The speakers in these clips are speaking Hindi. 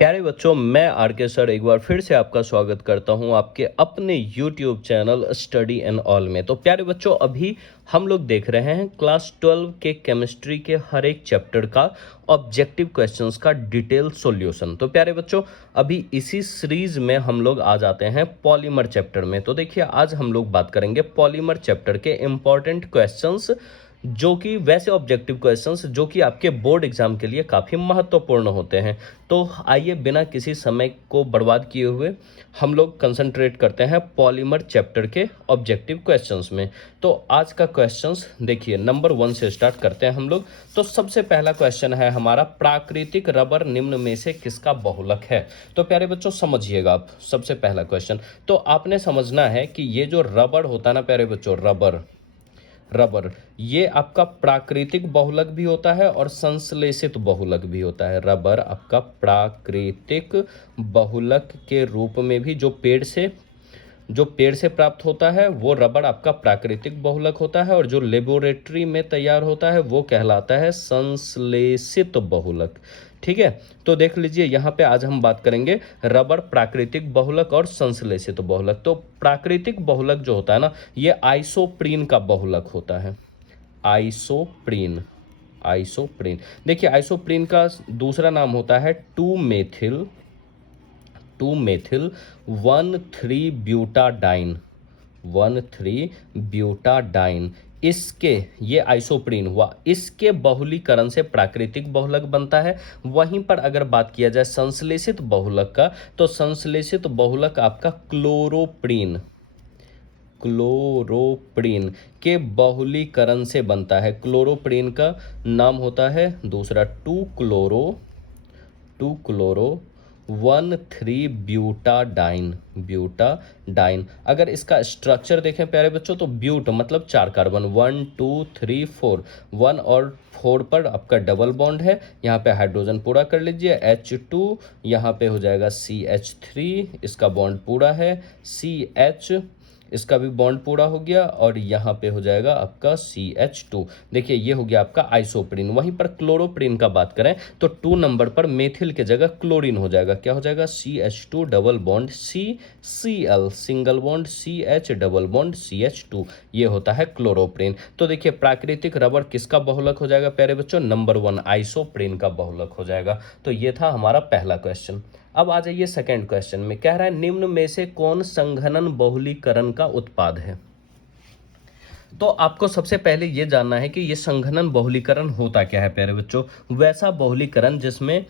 प्यारे बच्चों, मैं आर के सर एक बार फिर से आपका स्वागत करता हूं आपके अपने YouTube channel study and all में। तो प्यारे बच्चों, अभी हम लोग देख रहे हैं क्लास 12 के केमिस्ट्री के हर एक चैप्टर का ऑब्जेक्टिव क्वेश्चंस का डिटेल सॉल्यूशन। तो प्यारे बच्चों, अभी इसी सीरीज में हम लोग आ जाते हैं पॉलीमर चैप्टर में। तो देखिए, आज हम लोग बात करेंगे पॉलीमर चैप्टर के इंपॉर्टेंट क्वेश्चंस, जो कि वैसे ऑब्जेक्टिव क्वेश्चंस जो कि आपके बोर्ड एग्जाम के लिए काफ़ी महत्वपूर्ण होते हैं। तो आइए बिना किसी समय को बर्बाद किए हुए हम लोग कंसंट्रेट करते हैं पॉलीमर चैप्टर के ऑब्जेक्टिव क्वेश्चंस में। तो आज का क्वेश्चंस देखिए, नंबर 1 से स्टार्ट करते हैं हम लोग। तो सबसे पहला क्वेश्चन है हमारा, प्राकृतिक रबर निम्न में से किसका बहुलक है। तो प्यारे बच्चों समझिएगा आप, सबसे पहला क्वेश्चन तो आपने समझना है कि ये जो रबर होता है ना प्यारे बच्चों, रबर रबर ये आपका प्राकृतिक बहुलक भी होता है और संश्लेषित बहुलक भी होता है। रबर आपका प्राकृतिक बहुलक के रूप में भी जो पेड़ से प्राप्त होता है वो रबर आपका प्राकृतिक बहुलक होता है, और जो लेबोरेटरी में तैयार होता है वो कहलाता है संश्लेषित बहुलक। ठीक है, तो देख लीजिए यहाँ पे आज हम बात करेंगे रबर प्राकृतिक बहुलक और संश्लेषित बहुलक। तो प्राकृतिक बहुलक जो होता है ना, ये आइसोप्रीन का बहुलक होता है। आइसोप्रीन आइसोप्रीन देखिए, आइसोप्रीन का दूसरा नाम होता है 2 मेथिल 1,3-ब्यूटाडाइन 1,3-ब्यूटाडाइन। इसके ये आइसोप्रीन हुआ, इसके बहुलीकरण से प्राकृतिक बहुलक बनता है। वहीं पर अगर बात किया जाए संश्लेषित बहुलक का, तो संश्लेषित बहुलक आपका क्लोरोप्रीन के बहुलीकरण से बनता है। क्लोरोप्रीन का नाम होता है दूसरा 2 क्लोरो 1,3-ब्यूटाडाइन। अगर इसका स्ट्रक्चर देखें प्यारे बच्चों, तो ब्यूट मतलब 4 कार्बन, 1 2 3 4, 1 और 4 पर आपका डबल बॉन्ड है। यहाँ पे हाइड्रोजन पूरा कर लीजिए, H2, यहाँ पे हो जाएगा CH3, इसका बॉन्ड पूरा है, CH, इसका भी बॉन्ड पूरा हो गया, और यहाँ पे हो जाएगा आपका CH2। देखिए, ये हो गया आपका आइसोप्रीन। वहीं पर क्लोरोप्रीन का बात करें तो 2 नंबर पर मेथिल के जगह क्लोरीन हो जाएगा। क्या हो जाएगा? CH2 double bond CCl, single bond CH double bond CH2, ये होता है क्लोरोप्रीन। तो देखिए, प्राकृतिक रबर किसका बहुलक हो जाएगा प्यारे बच्चों? नंबर 1 आइसोप्रीन का बहुलक हो जाएगा। तो ये था हमारा पहला क्वेश्चन। अब आ जाइए सेकंड क्वेश्चन में, कह रहा है निम्न में से कौन संघनन बहुलीकरण का उत्पाद है। तो आपको सबसे पहले ये जानना है कि ये संघनन बहुलीकरण होता क्या है प्यारे बच्चों। वैसा बहुलीकरण जिसमें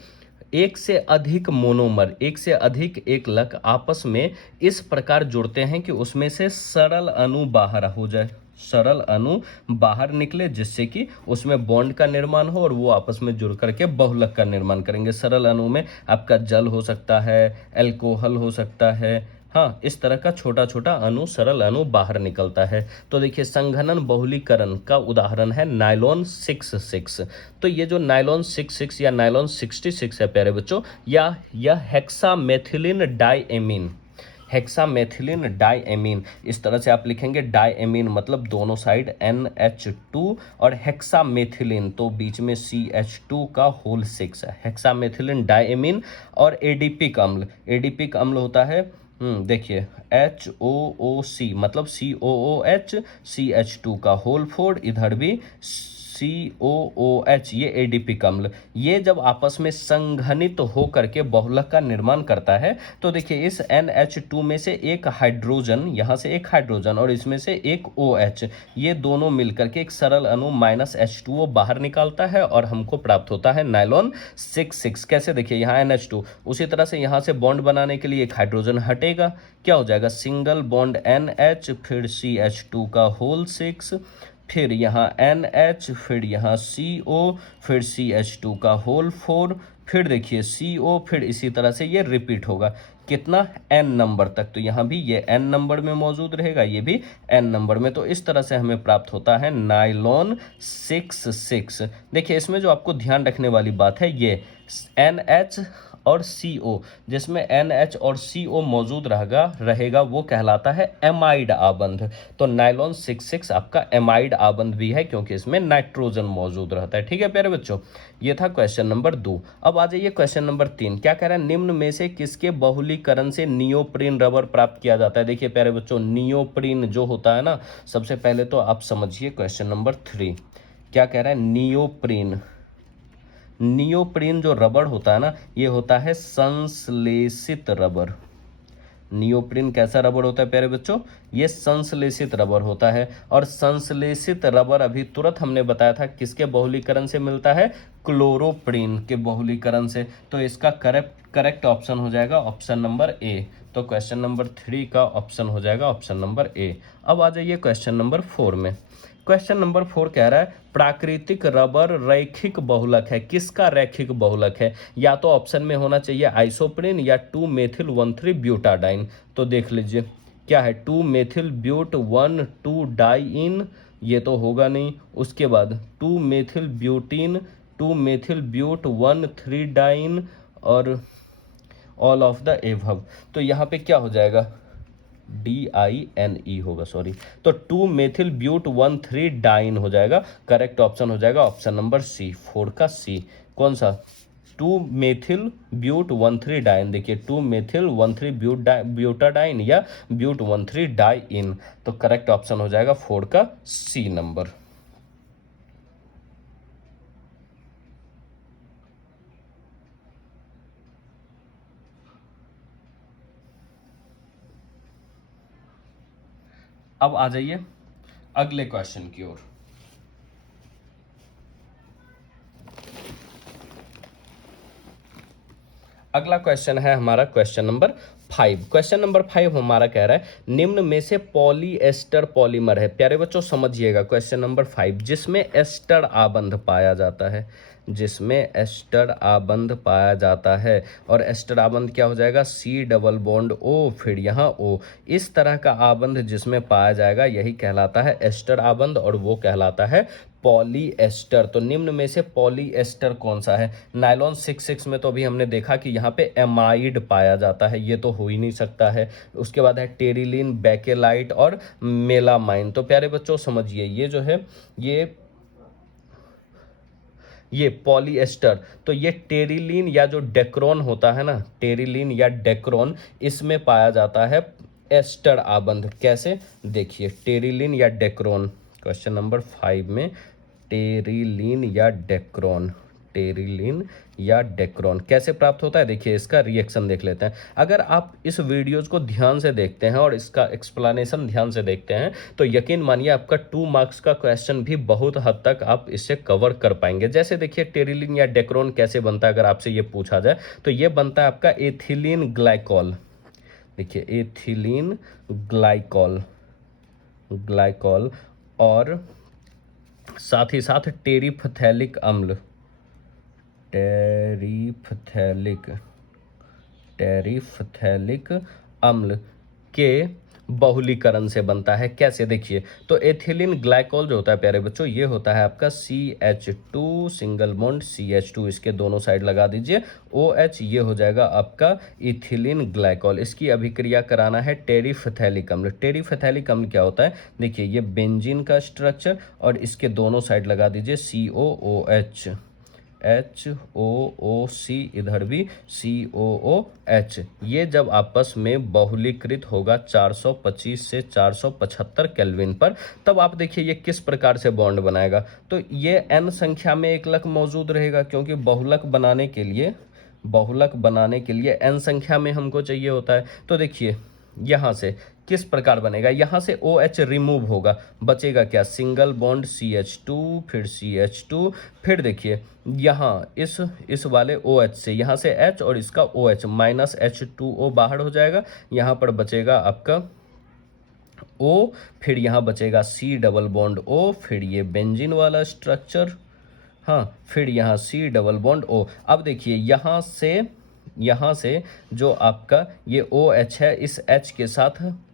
एक से अधिक मोनोमर, एक से अधिक एकलक आपस में इस प्रकार जुड़ते हैं कि उसमें से सरल अणु बाहर हो जाए, सरल अणु बाहर निकले, जिससे कि उसमें बॉन्ड का निर्माण हो और वो आपस में जुड़ करके बहुलक का निर्माण करेंगे। सरल अणु में आपका जल हो सकता है, अल्कोहल हो सकता है, हाँ, इस तरह का छोटा छोटा अणु, सरल अणु बाहर निकलता है। तो देखिए, संघनन बहुलीकरण का उदाहरण है नायलॉन 66। तो ये जो नायलॉन 66 या नायलॉन 66 है प्यारे बच्चों, यह हेक्सामेथिलीन डाइएमीन, इस तरह से आप लिखेंगे। डाइएमीन मतलब दोनों साइड NH2, और हेक्सामेथिलीन तो बीच में CH2 का होल 6 है, हेक्सामेथिलीन डाइएमीन। और एडिपिक अम्ल होता है, देखिए HOOC मतलब COOH, CH2 का होल 4, इधर भी COOH, ये एडिपिक अम्ल। ये जब आपस में संघनित हो करके बहुलक का निर्माण करता है, तो देखिए इस NH2 में से एक हाइड्रोजन, यहाँ से एक हाइड्रोजन और इसमें से एक OH, ये दोनों मिलकर के एक सरल अणु -H2O बाहर निकालता है, और हमको प्राप्त होता है नायलॉन 66। कैसे? देखिए, यहाँ NH2, उसी तरह से यहाँ से बॉन्ड बनाने के लिए एक हाइड्रोजन हटेगा, क्या हो जाएगा? सिंगल बॉन्ड NH, फिर CH2 का होल 6, फिर यहाँ NH, फिर यहाँ CO, फिर CH2 का होल 4, फिर देखिए CO, फिर इसी तरह से ये रिपीट होगा। कितना? N नंबर तक। तो यहाँ भी ये N नंबर में मौजूद रहेगा, ये भी N नंबर में। तो इस तरह से हमें प्राप्त होता है नायलॉन 66। देखिए, इसमें जो आपको ध्यान रखने वाली बात है, ये NH और CO, जिसमें NH और CO मौजूद रहेगा वो कहलाता है एमाइड आबंध। तो नायलॉन 66 आपका एमाइड आबंध भी है क्योंकि इसमें नाइट्रोजन मौजूद रहता है। ठीक है प्यारे बच्चों, ये था क्वेश्चन नंबर 2। अब आ जाइए क्वेश्चन नंबर 3। क्या कह रहा है, निम्न में से किसके बहुलीकरण से नियोप्रीन रबर प्राप्त किया जाता है। देखिए प्यारे बच्चों, नियोप्रीन जो होता है ना, सबसे पहले तो आप समझिए क्वेश्चन नंबर 3 क्या कह रहा है। नियोप्रीन जो रबर होता है ना, ये होता है संश्लेषित रबर। नियोप्रीन कैसा रबर होता है प्यारे बच्चों, ये संश्लेषित रबर होता है। और संश्लेषित रबर अभी तुरंत हमने बताया था किसके बहुलीकरण से मिलता है, क्लोरोप्रीन के बहुलीकरण से। तो इसका करेक्ट ऑप्शन हो जाएगा ऑप्शन नंबर ए। तो क्वेश्चन नंबर 3 का ऑप्शन हो जाएगा ऑप्शन नंबर ए। अब आ जाइए क्वेश्चन नंबर 4 में। क्वेश्चन नंबर 4 कह रहा है प्राकृतिक रबर रैखिक बहुलक है। किसका रैखिक बहुलक है, या तो ऑप्शन में होना चाहिए आइसोप्रीन या 2-मेथिल-1,3 ब्यूटाडाइन। तो देख लीजिए क्या है, 2-मेथिल ब्यूट 1,2 डाइइन, ये तो होगा नहीं। उसके बाद 2-मेथिल ब्यूटीन, 2-मेथिल ब्यूट 1,3 डाइन और ऑल ऑफ द एबव। तो यहाँ पे क्या हो जाएगा, DINE होगा, सॉरी। तो 2-मेथिल ब्यूट 1,3 डाइन हो जाएगा। करेक्ट ऑप्शन हो जाएगा ऑप्शन नंबर सी, 4 का सी। कौन सा, 2-मेथिल ब्यूट 1,3 डाइन। देखिए 2-मेथिल 1,3 ब्यूटाडाइन या ब्यूट 1,3 डाइन। तो करेक्ट ऑप्शन हो जाएगा 4 का सी नंबर। अब आ जाइए अगले क्वेश्चन की ओर। अगला क्वेश्चन है हमारा क्वेश्चन नंबर 5। क्वेश्चन नंबर 5 हमारा कह रहा है निम्न में से पॉलीएस्टर पॉलीमर है। प्यारे बच्चों समझिएगा क्वेश्चन नंबर 5, जिसमें एस्टर आबंध पाया जाता है, जिसमें एस्टर आबंध पाया जाता है। और एस्टर आबंध क्या हो जाएगा, C डबल बॉन्ड O, फिर यहाँ O। इस तरह का आबंध जिसमें पाया जाएगा यही कहलाता है एस्टर आबंध, और वो कहलाता है पॉलीएस्टर। तो निम्न में से पॉलीएस्टर कौन सा है। नायलॉन 66 में तो अभी हमने देखा कि यहाँ पे एमाइड पाया जाता है, ये तो हो ही नहीं सकता है। उसके बाद है टेरिलीन, बेकेलाइट और मेलामाइन। तो प्यारे बच्चों समझिए ये जो है ये पॉलीएस्टर, तो ये टेरिलीन या जो डेक्रोन होता है ना, टेरिलीन या डेक्रोन, इसमें पाया जाता है एस्टर आबंध। कैसे, देखिए टेरिलीन या डेक्रोन, क्वेश्चन नंबर 5 में टेरिलीन या डेक्रोन, टेरिलीन या डेक्रोन कैसे प्राप्त होता है। देखिए इसका रिएक्शन देख लेते हैं। अगर आप इस वीडियोज को ध्यान से देखते हैं और इसका एक्सप्लेनेशन ध्यान से देखते हैं तो यकीन मानिए आपका 2 मार्क्स का क्वेश्चन भी बहुत हद तक आप इससे कवर कर पाएंगे। जैसे देखिए टेरिलीन या डेक्रोन कैसे बनता है, अगर आपसे ये पूछा जाए तो ये बनता है आपका एथिलीन ग्लाइकॉल। देखिए एथिलीन ग्लाइकॉल और साथ ही साथ टेरिफ्थैलिक अम्ल, टेरिफ्थैलिक अम्ल के बहुलीकरण से बनता है। कैसे, देखिए तो एथिलीन ग्लाइकॉल जो होता है प्यारे बच्चों, ये होता है आपका CH2 सिंगल बॉन्ड CH2, इसके दोनों साइड लगा दीजिए OH, ये हो जाएगा आपका इथिलीन ग्लाइकॉल। इसकी अभिक्रिया कराना है टेरिफ्थैलिक अम्ल। टेरिफ्थैलिक अम्ल क्या होता है, देखिए ये बेंजीन का स्ट्रक्चर और इसके दोनों साइड लगा दीजिए COOH, HOOC, इधर भी COOH। ये जब आपस में बहुलीकृत होगा 425 से 475 केल्विन पर, तब आप देखिए ये किस प्रकार से बॉन्ड बनाएगा। तो ये n संख्या में एकलक मौजूद रहेगा, क्योंकि बहुलक बनाने के लिए n संख्या में हमको चाहिए होता है। तो देखिए यहाँ से किस प्रकार बनेगा, यहाँ से OH रिमूव होगा, बचेगा क्या, सिंगल बॉन्ड CH2, फिर CH2, फिर देखिए यहाँ इस वाले OH से यहाँ से H और इसका OH माइनस H2O बाहर हो जाएगा। यहाँ पर बचेगा आपका O, फिर यहाँ बचेगा C डबल बॉन्ड O, फिर ये बेंजीन वाला स्ट्रक्चर, हाँ, फिर यहाँ C डबल बॉन्ड O। अब देखिए यहाँ से यहाँ से जो आपका ये OH है इस H के साथ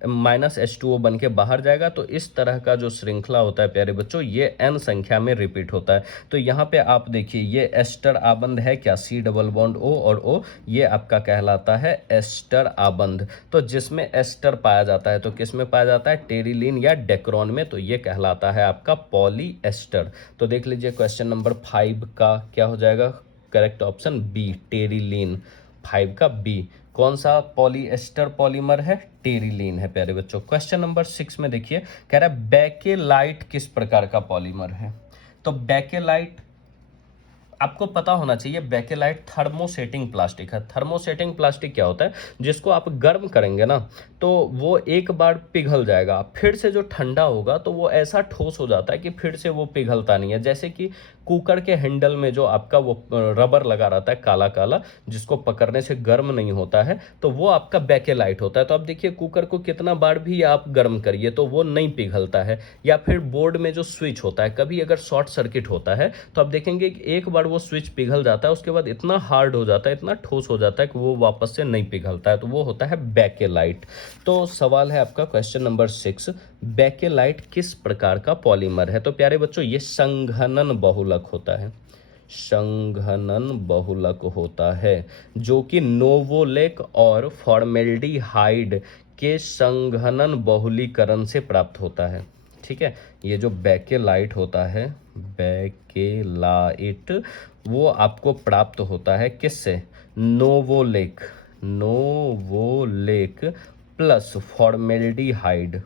-H2O बन के बाहर जाएगा। तो इस तरह का जो श्रृंखला होता है प्यारे बच्चों, ये n संख्या में रिपीट होता है। तो यहाँ पे आप देखिए ये एस्टर आबंध है क्या, C डबल बॉन्ड O और O, ये आपका कहलाता है एस्टर आबंध। तो जिसमें एस्टर पाया जाता है तो किस में पाया जाता है, टेरिलीन या डेक्रोन में, तो ये कहलाता है आपका पॉलीएस्टर। तो देख लीजिए क्वेश्चन नंबर 5 का क्या हो जाएगा, करेक्ट ऑप्शन बी, टेरिलीन। 5 का बी, कौन सा पॉलीएस्टर पॉलीमर है, टेरिलीन है प्यारे बच्चों। क्वेश्चन नंबर 6 में देखिए कह रहा है बेकेलाइट किस प्रकार का पॉलीमर है। तो बेकेलाइट आपको पता होना चाहिए, बेकेलाइट थर्मोसेटिंग प्लास्टिक है। थर्मोसेटिंग प्लास्टिक क्या होता है, जिसको आप गर्म करेंगे ना तो वो एक बार पिघल जाएगा, फिर से जो ठंडा होगा तो वो ऐसा ठोस हो जाता है कि फिर से वो पिघलता नहीं है। जैसे कि कुकर के हैंडल में जो आपका वो रबर लगा रहता है काला काला, जिसको पकड़ने से गर्म नहीं होता है, तो वो आपका बेकेलाइट होता है। तो आप देखिए कुकर को कितना बार भी आप गर्म करिए तो वो नहीं पिघलता है। या फिर बोर्ड में जो स्विच होता है, कभी अगर शॉर्ट सर्किट होता है तो आप देखेंगे कि एक बार वो स्विच पिघल जाता है, उसके बाद इतना हार्ड हो जाता है, इतना ठोस हो जाता है कि वो वापस से नहीं पिघलता है, तो वो होता है बेकेलाइट। तो सवाल है आपका क्वेश्चन नंबर 6, बेकेलाइट किस प्रकार का पॉलीमर है। तो प्यारे बच्चों ये संघनन बहुलक होता है, संघनन बहुलक होता है, जो कि नोवोलेक और फॉर्मेल्डिहाइड के संघनन बहुलीकरण से प्राप्त होता है। ठीक है, ये जो बेकेलाइट होता है, बेकेलाइट, वो आपको प्राप्त होता है किससे, नोवोलेक, नोवोलेक प्लस फॉर्मेल्डिहाइड,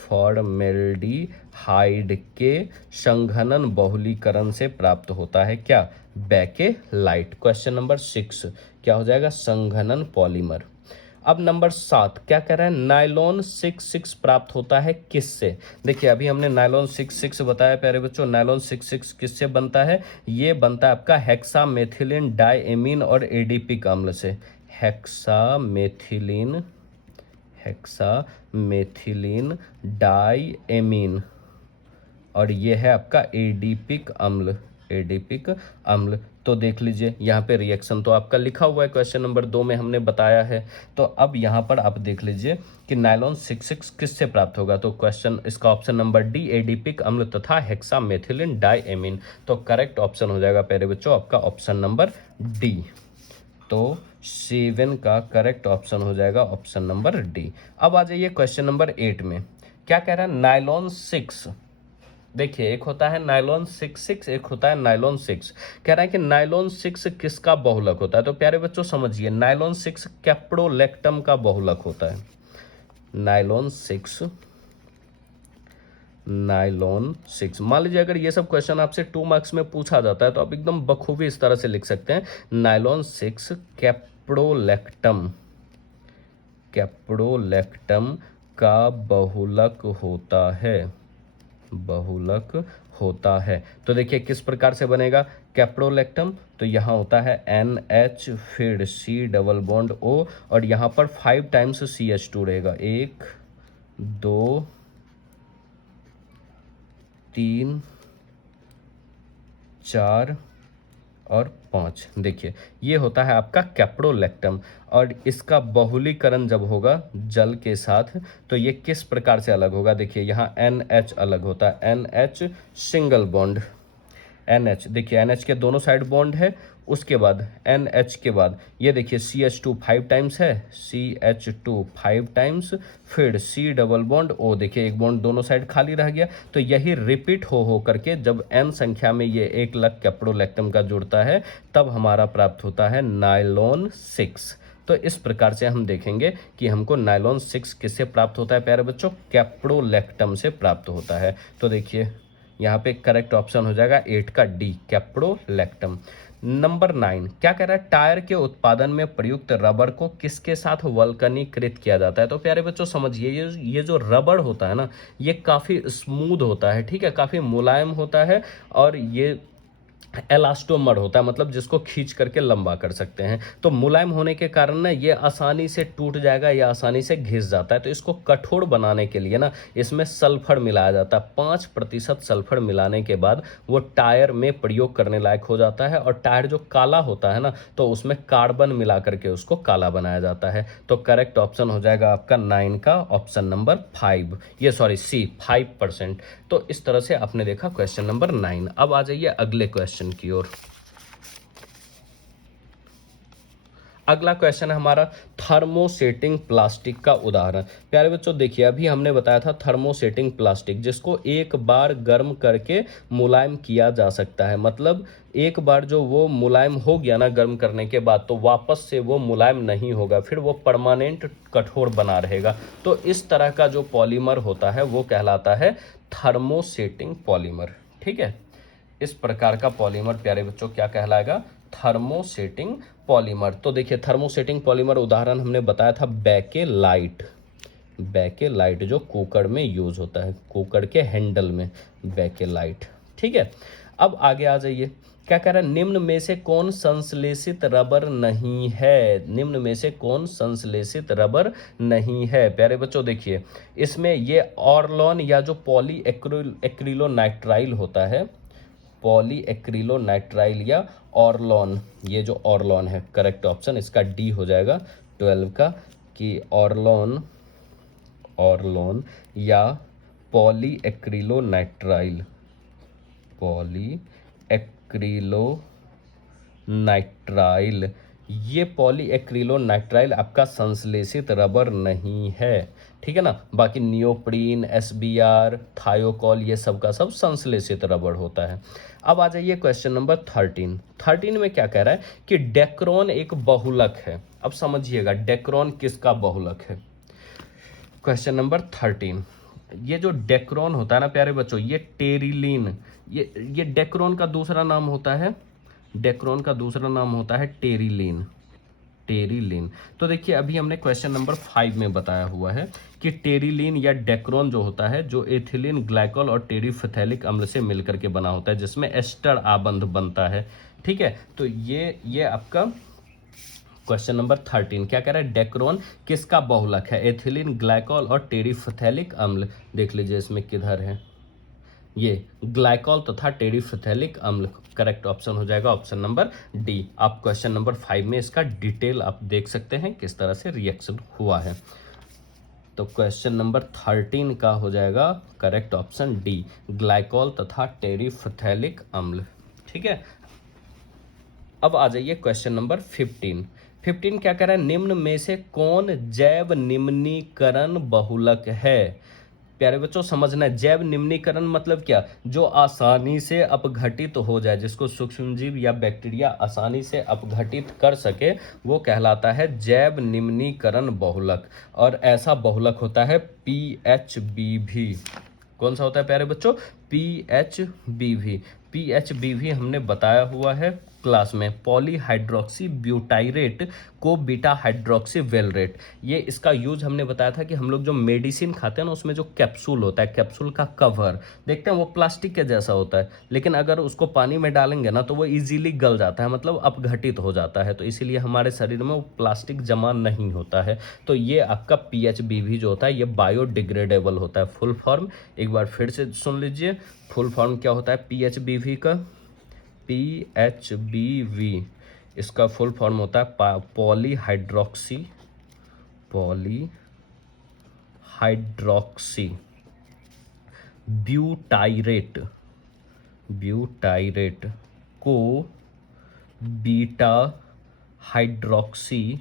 फॉर्मेल्डिहाइड के संघनन बहुलीकरण से प्राप्त होता है क्या, बेकेलाइट। क्वेश्चन नंबर 6 क्या हो जाएगा, संघनन पॉलीमर। अब नंबर 7 क्या कह रहा है, नायलॉन 66 प्राप्त होता है किससे। देखिए अभी हमने नायलॉन 66 बताया प्यारे बच्चों, नायलॉन 66 किससे बनता है, ये बनता है आपका हेक्सामेथिलीन डायएमीन और एडीपिक अम्ल से। हेक्सामेथिलीन, हेक्सामेथिलीन डायएमीन, और ये है आपका एडीपिक अम्ल, एडीपिक अम्ल। तो देख लीजिए यहाँ पे रिएक्शन तो आपका लिखा हुआ है, क्वेश्चन नंबर 2 में हमने बताया है। तो अब यहाँ पर आप देख लीजिए कि नायलॉन 66 किससे प्राप्त होगा। तो क्वेश्चन इसका ऑप्शन नंबर डी, एडीपिक अम्ल तथा हेक्सामेथिलीन डायएमीन। तो करेक्ट ऑप्शन हो जाएगा प्यारे बच्चों आपका ऑप्शन नंबर डी। तो 7 का करेक्ट ऑप्शन हो जाएगा ऑप्शन नंबर डी। अब आ जाइए क्वेश्चन नंबर 8 में, क्या कह रहा है, नायलॉन 6। देखिए एक होता है नायलॉन 66, एक होता है नायलॉन 6। कह रहा है कि नायलॉन 6 किसका बहुलक होता है। तो प्यारे बच्चों समझिए, नायलॉन 6 कैप्रोलेक्टम का बहुलक होता है। Nylon 6, nylon 6। मान लीजिए अगर ये सब क्वेश्चन आपसे 2 मार्क्स में पूछा जाता है तो आप एकदम बखूबी इस तरह से लिख सकते हैं, नायलॉन 6 कैप्रोलेक्टम, कैप्रोलेक्टम का बहुलक होता है, बहुलक होता है। तो देखिए किस प्रकार से बनेगा कैप्रोलेक्टम, तो यहाँ होता है NH, फिर C डबल बॉन्ड O, और यहाँ पर 5 टाइम्स CH2 रहेगा, 1 2 3 4 और 5। देखिए ये होता है आपका कैप्रोलेक्टम, और इसका बहुलीकरण जब होगा जल के साथ तो ये किस प्रकार से अलग होगा। देखिए यहाँ NH अलग होता है, NH सिंगल बॉन्ड, NH देखिए NH के दोनों साइड बॉन्ड है, उसके बाद NH के बाद ये देखिए CH2 5 टाइम्स है, CH2 5 टाइम्स, फिर C डबल बॉन्ड O, देखिए एक बॉन्ड दोनों साइड खाली रह गया। तो यही रिपीट हो करके जब n संख्या में ये एक लग कैप्रोलेक्टम का जुड़ता है तब हमारा प्राप्त होता है नायलॉन 6। तो इस प्रकार से हम देखेंगे कि हमको नायलॉन 6 किससे प्राप्त होता है प्यारे बच्चों, कैप्रोलेक्टम से प्राप्त होता है। तो देखिए यहाँ पे करेक्ट ऑप्शन हो जाएगा 8 का डी, कैप्रोलेक्टम। नंबर 9 क्या कह रहा है, टायर के उत्पादन में प्रयुक्त रबर को किसके साथ वल्कनीकृत किया जाता है। तो प्यारे बच्चों समझिए, ये जो रबर होता है ना, ये काफ़ी स्मूथ होता है, ठीक है, काफ़ी मुलायम होता है, और ये एलास्टोमर होता है, मतलब जिसको खींच करके लंबा कर सकते हैं। तो मुलायम होने के कारण ना ये आसानी से टूट जाएगा या आसानी से घिस जाता है। तो इसको कठोर बनाने के लिए ना इसमें सल्फर मिलाया जाता है। 5% सल्फर मिलाने के बाद वो टायर में प्रयोग करने लायक हो जाता है। और टायर जो काला होता है ना, तो उसमें कार्बन मिला करके उसको काला बनाया जाता है। तो करेक्ट ऑप्शन हो जाएगा आपका 9 का ऑप्शन नंबर 5, ये सॉरी सी 5%। तो इस तरह से आपने देखा क्वेश्चन नंबर 9। अब आ जाइए अगले क्वेश्चन की ओर। अगला क्वेश्चन है हमारा थर्मोसेटिंग प्लास्टिक का उदाहरण। प्यारे बच्चों देखिए, अभी हमने बताया था थर्मोसेटिंग प्लास्टिक, जिसको एक बार गर्म करके मुलायम किया जा सकता है। मतलब एक बार जो वो मुलायम हो गया ना गर्म करने के बाद, तो वापस से वो मुलायम नहीं होगा, फिर वो परमानेंट कठोर बना रहेगा। तो इस तरह का जो पॉलीमर होता है वो कहलाता है थर्मोसेटिंग पॉलीमर। ठीक है, इस प्रकार का पॉलीमर प्यारे बच्चों क्या कहलाएगा? Thermosetting polymer. तो देखिए, थर्मोसेटिंग पॉलीमर उदाहरण हमने बताया था बेकेलाइट। बेकेलाइट जो कुकर में यूज होता है, कुकर के हैंडल में, बेकेलाइट। ठीक है, अब आगे आ जाइए। क्या कह रहा है? निम्न में से कौन संश्लेषित रबर नहीं है? निम्न में से कौन संश्लेषित रबर नहीं है? प्यारे बच्चों देखिए, इसमें ये ऑर्लॉन या जो पॉली एक्रिलोनाइट्राइल होता है, पॉली एक्रिलोनाइट्राइल या ऑर्लॉन, ये जो ऑर्लॉन है, करेक्ट ऑप्शन इसका डी हो जाएगा 12 का, कि ऑर्लॉन, ऑर्लॉन या पॉली एक्रिलोनाइट्राइल, पॉली एक्रिलोनाइट्राइल, ये पॉली एक्रिलोनाइट्राइल आपका संश्लेषित रबर नहीं है। ठीक है ना, बाकी नियोप्रीन, एसबीआर, थायोकॉल, ये सब का सब संश्लेषित रबर होता है। अब आ जाइए क्वेश्चन नंबर 13। 13 में क्या कह रहा है कि डेक्रोन एक बहुलक है। अब समझिएगा डेक्रोन किसका बहुलक है। क्वेश्चन नंबर 13, ये जो डेक्रोन होता है ना प्यारे बच्चों, ये टेरिलीन, ये डेक्रोन का दूसरा नाम होता है, डेक्रोन का दूसरा नाम होता है टेरिलीन, टेरिलीन। तो देखिए, अभी हमने क्वेश्चन नंबर 5 में बताया हुआ है कि टेरिलीन या डेक्रोन जो होता है, जो एथिलीन ग्लाइकॉल और टेरिफेथैलिक अम्ल से मिलकर के बना होता है, जिसमें एस्टर आबंध बनता है। ठीक है, तो ये आपका क्वेश्चन नंबर 13 क्या कह रहा है? डेक्रोन किसका बहुलक है? एथिलीन ग्लाइकॉल और टेरिफेथैलिक अम्ल। देख लीजिए इसमें किधर है, ये ग्लाइकॉल तथा टेरिफेथैलिक अम्ल। करेक्ट ऑप्शन हो जाएगा ऑप्शन नंबर डी। आप क्वेश्चन नंबर 5 में इसका डिटेल आप देख सकते हैं किस तरह से रिएक्शन हुआ है। तो क्वेश्चन नंबर 13 का हो जाएगा करेक्ट ऑप्शन डी, ग्लाइकॉल तथा टेरिफेथैलिक अम्ल। ठीक है, अब आ जाइए क्वेश्चन नंबर 15। 15 क्या कह रहा है? निम्न में से कौन जैव निम्नीकरण बहुलक है? प्यारे बच्चों समझना है, जैव निम्नीकरण मतलब क्या? जो आसानी से अपघटित हो जाए, जिसको सूक्ष्मजीव या बैक्टीरिया आसानी से अपघटित कर सके, वो कहलाता है जैव निम्नीकरण बहुलक। और ऐसा बहुलक होता है PHBV। कौन सा होता है प्यारे बच्चों? PHBV। PHBV हमने बताया हुआ है क्लास में, पॉलीहाइड्रोक्सी ब्यूटाइरेट को बीटा हाइड्रोक्सी वेलरेट। ये इसका यूज हमने बताया था कि हम लोग जो मेडिसिन खाते हैं ना, उसमें जो कैप्सूल होता है, कैप्सूल का कवर देखते हैं वो प्लास्टिक के जैसा होता है, लेकिन अगर उसको पानी में डालेंगे ना तो वो इजीली गल जाता है, मतलब अपघटित हो जाता है। तो इसीलिए हमारे शरीर में वो प्लास्टिक जमा नहीं होता है। तो ये आपका PHBV जो होता है, ये बायोडिग्रेडेबल होता है। फुल फॉर्म एक बार फिर से सुन लीजिए, फुल फॉर्म क्या होता है PHBV का? PHBV इसका फुल फॉर्म होता है पॉलीहाइड्रोक्सी, पॉलीहाइड्रोक्सी ब्यूटाइरेट, ब्यूटाइरेट को beta hydroxy,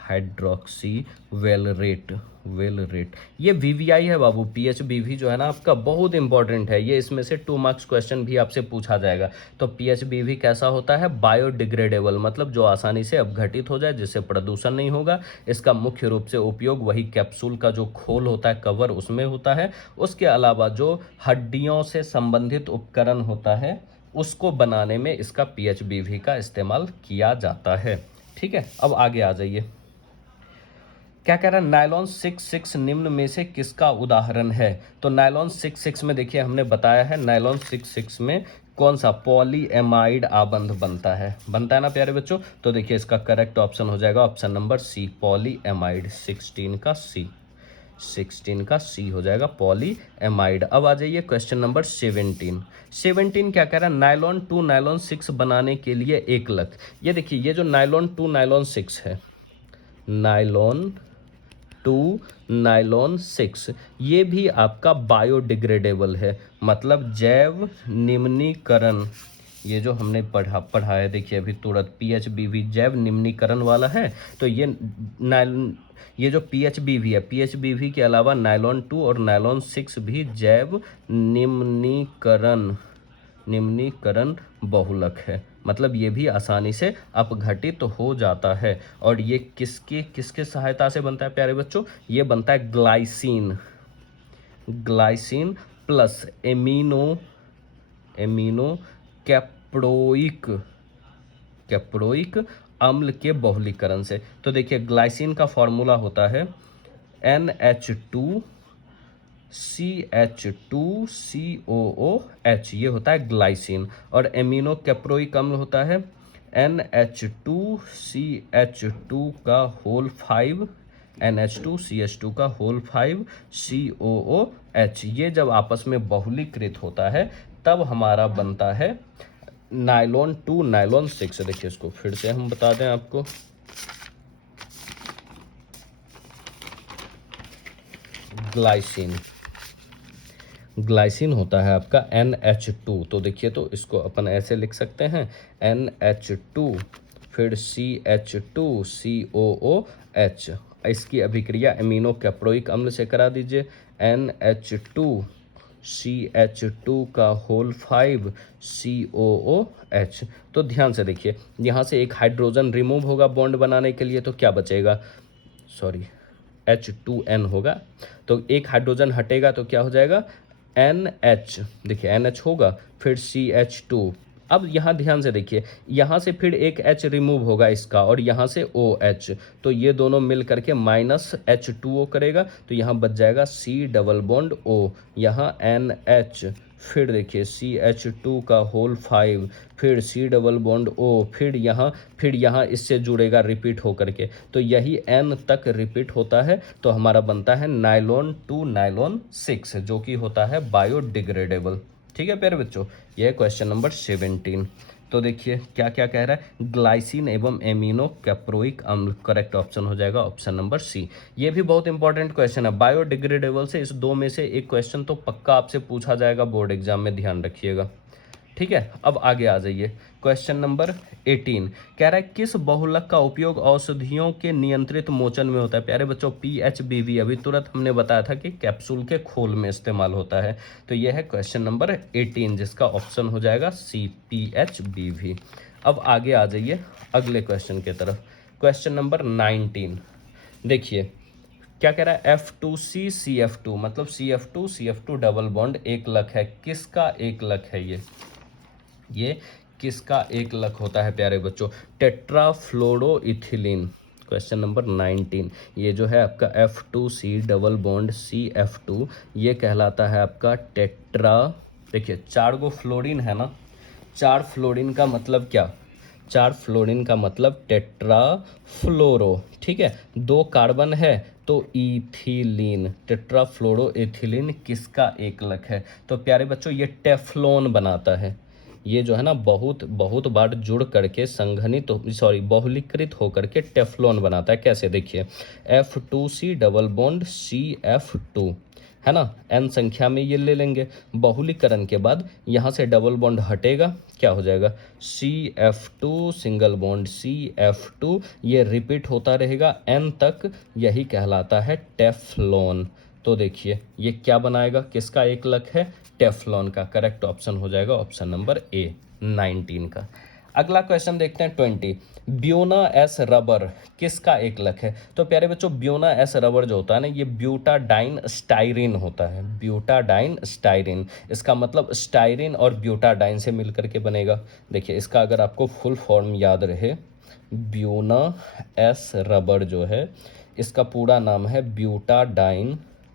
hydroxy valerate, valerate. ये VVI है बाबू। PHBV जो है ना आपका बहुत इंपॉर्टेंट है, ये इसमें से 2 मार्क्स क्वेश्चन भी आपसे पूछा जाएगा। तो PHBV कैसा होता है? बायोडिग्रेडेबल, मतलब जो आसानी से अपघटित हो जाए, जिससे प्रदूषण नहीं होगा। इसका मुख्य रूप से उपयोग वही कैप्सूल का जो खोल होता है, कवर, उसमें होता है। उसके अलावा जो हड्डियों से संबंधित उपकरण होता है, उसको बनाने में इसका PHBV का इस्तेमाल किया जाता है। ठीक है, अब आगे आ जाइए। क्या कह रहा है? नायलॉन 66 निम्न में से किसका उदाहरण है? तो नायलॉन 66 में देखिए हमने बताया है, नायलॉन 66 में कौन सा पॉलीएमाइड आबंध बनता है ना प्यारे बच्चों। तो देखिए इसका करेक्ट ऑप्शन हो जाएगा ऑप्शन नंबर सी, पॉलीएमाइड। 16 का सी हो जाएगा पॉलीएमाइड। अब आ जाइए क्वेश्चन नंबर 17 क्या कह रहा है, नायलॉन 2 नायलॉन 6 बनाने के लिए 1 लाख। ये देखिए ये जो नायलॉन 2 नायलॉन 6 है, नायलॉन 2 नायलॉन 6, ये भी आपका बायोडिग्रेडेबल है, मतलब जैव निम्नीकरण। ये जो हमने पढ़ा है देखिए अभी तुरंत, पीएचबीवी जैव निम्नीकरण वाला है। तो ये जो पीएचबीवी है, पीएचबीवी के अलावा नायलॉन 2 और नायलॉन 6 भी जैव निम्नीकरण बहुलक है, मतलब ये भी आसानी से अपघटित हो जाता है। और ये किसके सहायता से बनता है प्यारे बच्चों, ये बनता है ग्लाइसिन प्लस एमिनो कैप्रोइक अम्ल के बहुलीकरण से। तो देखिए ग्लाइसिन का फॉर्मूला होता है NH2CH2COOH, ये होता है ग्लाइसिन। और एमिनो कैप्रोइक अम्ल होता है NH2CH2 का होल 5 NH2CH2 का होल 5 COOH। ये जब आपस में बहुलीकृत होता है तब हमारा बनता है नायलॉन 2 नायलॉन 6। देखिए इसको फिर से हम बता दें आपको, ग्लाइसिन होता है आपका NH2। तो देखिए तो इसको अपन ऐसे लिख सकते हैं NH2 फिर CH2COOH। इसकी अभिक्रिया एमिनो कैप्रोइक अम्ल से करा दीजिए, NH2CH2 का होल 5 COOH। तो ध्यान से देखिए यहाँ से एक हाइड्रोजन रिमूव होगा बॉन्ड बनाने के लिए, तो क्या बचेगा, सॉरी H2N होगा। तो एक हाइड्रोजन हटेगा तो क्या हो जाएगा NH, देखिए NH होगा फिर CH2। अब यहाँ ध्यान से देखिए, यहाँ से फिर एक H रिमूव होगा इसका और यहाँ से OH, तो ये दोनों मिल करके माइनस H2O करेगा, तो यहाँ बच जाएगा C डबल बॉन्ड O, यहाँ NH, फिर देखिए CH2 का होल 5, फिर C डबल बॉन्ड O, फिर यहाँ इससे जुड़ेगा रिपीट होकर के, तो यही N तक रिपीट होता है। तो हमारा बनता है नायलॉन 2 नायलॉन 6, जो कि होता है बायोडिग्रेडेबल। ठीक है प्यारे बच्चों, यह है क्वेश्चन नंबर 17। तो देखिए क्या क्या कह रहा है, ग्लाइसिन एवं एमिनो कैप्रोइक अम्ल, करेक्ट ऑप्शन हो जाएगा ऑप्शन नंबर सी। ये भी बहुत इंपॉर्टेंट क्वेश्चन है, बायोडिग्रेडेबल से इस दो में से एक क्वेश्चन तो पक्का आपसे पूछा जाएगा बोर्ड एग्जाम में, ध्यान रखिएगा। ठीक है, अब आगे आ जाइए, क्वेश्चन नंबर 18 कह रहा है किस बहुलक का उपयोग औषधियों के नियंत्रित मोचन में होता है। प्यारे बच्चों पीएचबीवी अभी तुरंत हमने बताया था कि कैप्सूल के खोल में इस्तेमाल होता है। तो यह है क्वेश्चन नंबर 18 जिसका ऑप्शन हो जाएगा सी, पीएचबीवी। अब आगे आ जाइए अगले क्वेश्चन की तरफ, क्वेश्चन नंबर 19 देखिए क्या कह रहा है, F2CCF2 मतलब CF2 डबल बॉन्ड 1 लाख है, किसका 1 लाख है ये किसका 1 लाख होता है प्यारे बच्चों, टेट्राफ्लोरोइथिलीन। क्वेश्चन नंबर 19, ये जो है आपका F2C डबल बॉन्ड CF2, ये कहलाता है आपका टेट्रा। देखिए 4 गो फ्लोरीन है ना, 4 फ्लोरीन का मतलब क्या, 4 फ्लोरीन का मतलब टेट्रा फ्लोरो, ठीक है, 2 कार्बन है तो इथिलीन, टेट्रा फ्लोरो इथिलीन किसका 1 लाख है। तो प्यारे बच्चों ये टेफ्लॉन बनाता है, ये जो है ना बहुत बार जुड़ करके संघनित बहुलीकृत होकर के टेफ्लॉन बनाता है। कैसे देखिए, F2C डबल बॉन्ड CF2 है ना, n संख्या में ये ले लेंगे, बहुलीकरण के बाद यहाँ से डबल बॉन्ड हटेगा, क्या हो जाएगा CF2 सिंगल बॉन्ड CF2, ये रिपीट होता रहेगा n तक, यही कहलाता है टेफ्लॉन। तो देखिए ये क्या बनाएगा, किसका 1 लाख है, टेफ्लॉन का। करेक्ट ऑप्शन हो जाएगा ऑप्शन नंबर ए 19 का। अगला क्वेश्चन देखते हैं 20, ब्यूना एस रबर किसका 1 लाख है। तो प्यारे बच्चों ब्यूना एस रबर जो होता है ना, ये ब्यूटाडाइन स्टाइरिन होता है, ब्यूटाडाइन स्टाइरिन, इसका मतलब स्टाइरिन और ब्यूटाडाइन से मिलकर के बनेगा। देखिए इसका अगर आपको फुल फॉर्म याद रहे, ब्यूना एस रबर जो है इसका पूरा नाम है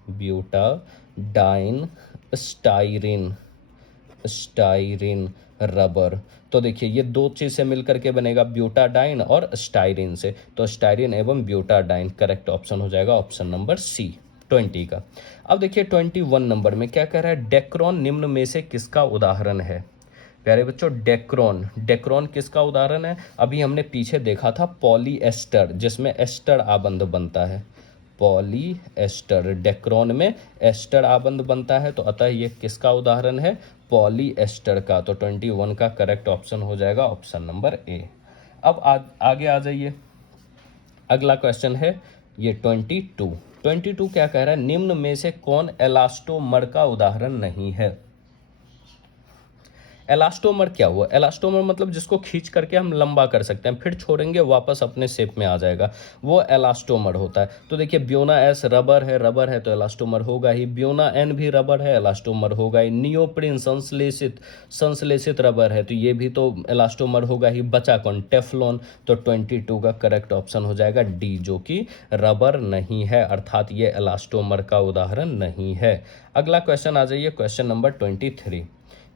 ब्यूटाडाइन स्टाइरिन रबर। तो देखिए ये दो चीज़ से मिलकर के बनेगा ब्यूटाडाइन और स्टाइरिन से, तो स्टाइरिन एवं ब्यूटाडाइन करेक्ट ऑप्शन हो जाएगा ऑप्शन नंबर सी 20 का। अब देखिए 21 नंबर में क्या कह रहा है, डेक्रोन निम्न में से किसका उदाहरण है। प्यारे बच्चों डेक्रोन, डेक्रोन किसका उदाहरण है, अभी हमने पीछे देखा था पॉलीएस्टर जिसमें एस्टर आबंध बनता है, पॉलीएस्टर, डेक्रोन में एस्टर आबंध बनता है, तो अतः ये किसका उदाहरण है, पॉलीएस्टर का। तो 21 का करेक्ट ऑप्शन हो जाएगा ऑप्शन नंबर ए। अब आगे आ जाइए, अगला क्वेश्चन है ये 22 क्या कह रहा है, निम्न में से कौन एलास्टोमर का उदाहरण नहीं है। एलास्टोमर क्या हुआ, एलास्टोमर मतलब जिसको खींच करके हम लंबा कर सकते हैं फिर छोड़ेंगे वापस अपने शेप में आ जाएगा, वो एलास्टोमर होता है। तो देखिए ब्योना एस रबर है तो एलास्टोमर होगा ही, ब्योना एन भी रबर है एलास्टोमर होगा ही, नियोप्रिन संश्लेषित रबर है तो ये भी तो एलास्टोमर होगा ही, बचा कौन, टेफ्लॉन। तो 22 का करेक्ट ऑप्शन हो जाएगा डी, जो कि रबर नहीं है, अर्थात ये एलास्टोमर का उदाहरण नहीं है। अगला क्वेश्चन आ जाइए, क्वेश्चन नंबर 23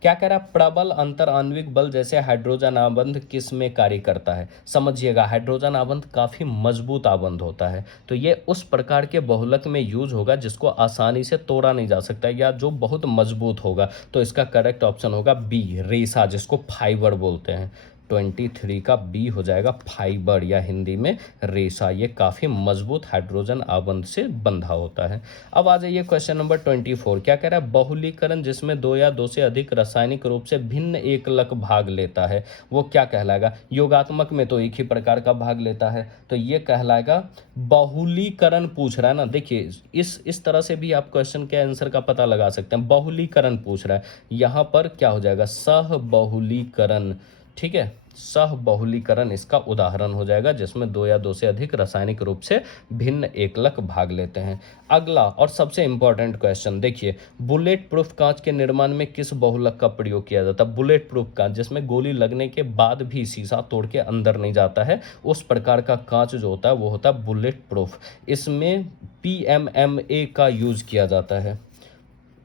क्या कह रहा है, प्रबल अंतर आणविक बल जैसे हाइड्रोजन आबंध किस में कार्य करता है। समझिएगा हाइड्रोजन आबंध काफी मजबूत आबंध होता है, तो ये उस प्रकार के बहुलक में यूज होगा जिसको आसानी से तोड़ा नहीं जा सकता या जो बहुत मजबूत होगा, तो इसका करेक्ट ऑप्शन होगा बी, रेशा, जिसको फाइबर बोलते हैं। 23 का बी हो जाएगा फाइबर या हिंदी में रेशा, ये काफ़ी मजबूत हाइड्रोजन आबंध से बंधा होता है। अब आ जाइए क्वेश्चन नंबर 24, क्या कह रहा है, बहुलीकरण जिसमें दो या दो से अधिक रासायनिक रूप से भिन्न एकलक भाग लेता है वो क्या कहलाएगा। योगात्मक में तो एक ही प्रकार का भाग लेता है तो ये कहलाएगा बहुलीकरण, पूछ रहा है ना। देखिए इस तरह से भी आप क्वेश्चन के आंसर का पता लगा सकते हैं, बहुलीकरण पूछ रहा है, यहाँ पर क्या हो जाएगा, सह बहुलीकरण, ठीक है, सह बहुलीकरण इसका उदाहरण हो जाएगा जिसमें दो या दो से अधिक रासायनिक रूप से भिन्न एकलक भाग लेते हैं। अगला और सबसे इंपॉर्टेंट क्वेश्चन देखिए, बुलेट प्रूफ कांच के निर्माण में किस बहुलक का प्रयोग किया जाता है। बुलेट प्रूफ कांच जिसमें गोली लगने के बाद भी शीशा तोड़ के अंदर नहीं जाता है, उस प्रकार का कांच जो होता है वो होता है बुलेट प्रूफ, इसमें PMMA का यूज किया जाता है।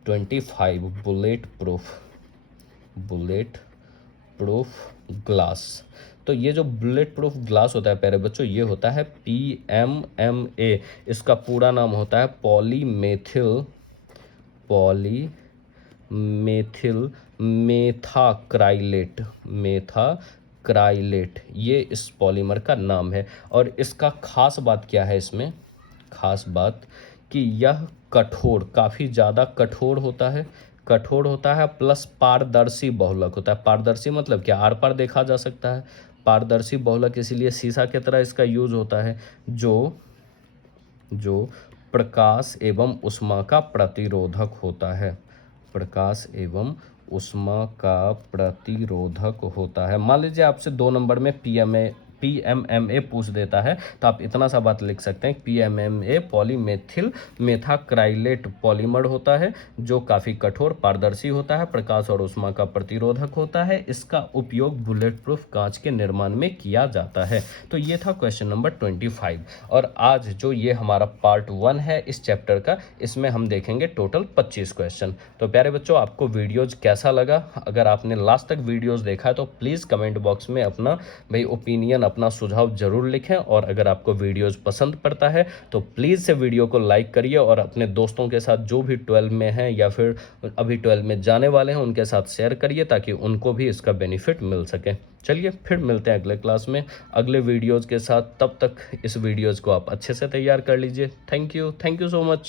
25 बुलेट प्रूफ ग्लास, तो ये जो बुलेट प्रूफ ग्लास होता है प्यारे बच्चों ये होता है PMMA, इसका पूरा नाम होता है पॉलीमेथिल मेथाक्राइलेट, ये इस पॉलीमर का नाम है। और इसका खास बात क्या है, इसमें खास बात कि यह कठोर, काफ़ी ज़्यादा कठोर होता है प्लस पारदर्शी बहुलक होता है। पारदर्शी मतलब क्या, आर पार देखा जा सकता है, पारदर्शी बहुलक इसीलिए शीशा की तरह इसका यूज होता है, जो प्रकाश एवं ऊष्मा का प्रतिरोधक होता है, प्रकाश एवं ऊष्मा का प्रतिरोधक होता है। मान लीजिए आपसे 2 नंबर में PMMA पूछ देता है तो आप इतना सा बात लिख सकते हैं, PMMA पॉलीमेथिल मेथाक्राइलेट पॉलीमर होता है जो काफ़ी कठोर पारदर्शी होता है, प्रकाश और ऊष्मा का प्रतिरोधक होता है, इसका उपयोग बुलेट प्रूफ कांच के निर्माण में किया जाता है। तो ये था क्वेश्चन नंबर 25। और आज जो ये हमारा पार्ट 1 है इस चैप्टर का, इसमें हम देखेंगे टोटल 25 क्वेश्चन। तो प्यारे बच्चों आपको वीडियोज कैसा लगा, अगर आपने लास्ट तक वीडियोज देखा है तो प्लीज़ कमेंट बॉक्स में अपना भाई ओपिनियन, अपना सुझाव जरूर लिखें। और अगर आपको वीडियोस पसंद पड़ता है तो प्लीज़ से वीडियो को लाइक करिए और अपने दोस्तों के साथ जो भी 12 में हैं या फिर अभी 12 में जाने वाले हैं उनके साथ शेयर करिए ताकि उनको भी इसका बेनिफिट मिल सके। चलिए फिर मिलते हैं अगले क्लास में अगले वीडियोज़ के साथ, तब तक इस वीडियोज़ को आप अच्छे से तैयार कर लीजिए। Thank you so much.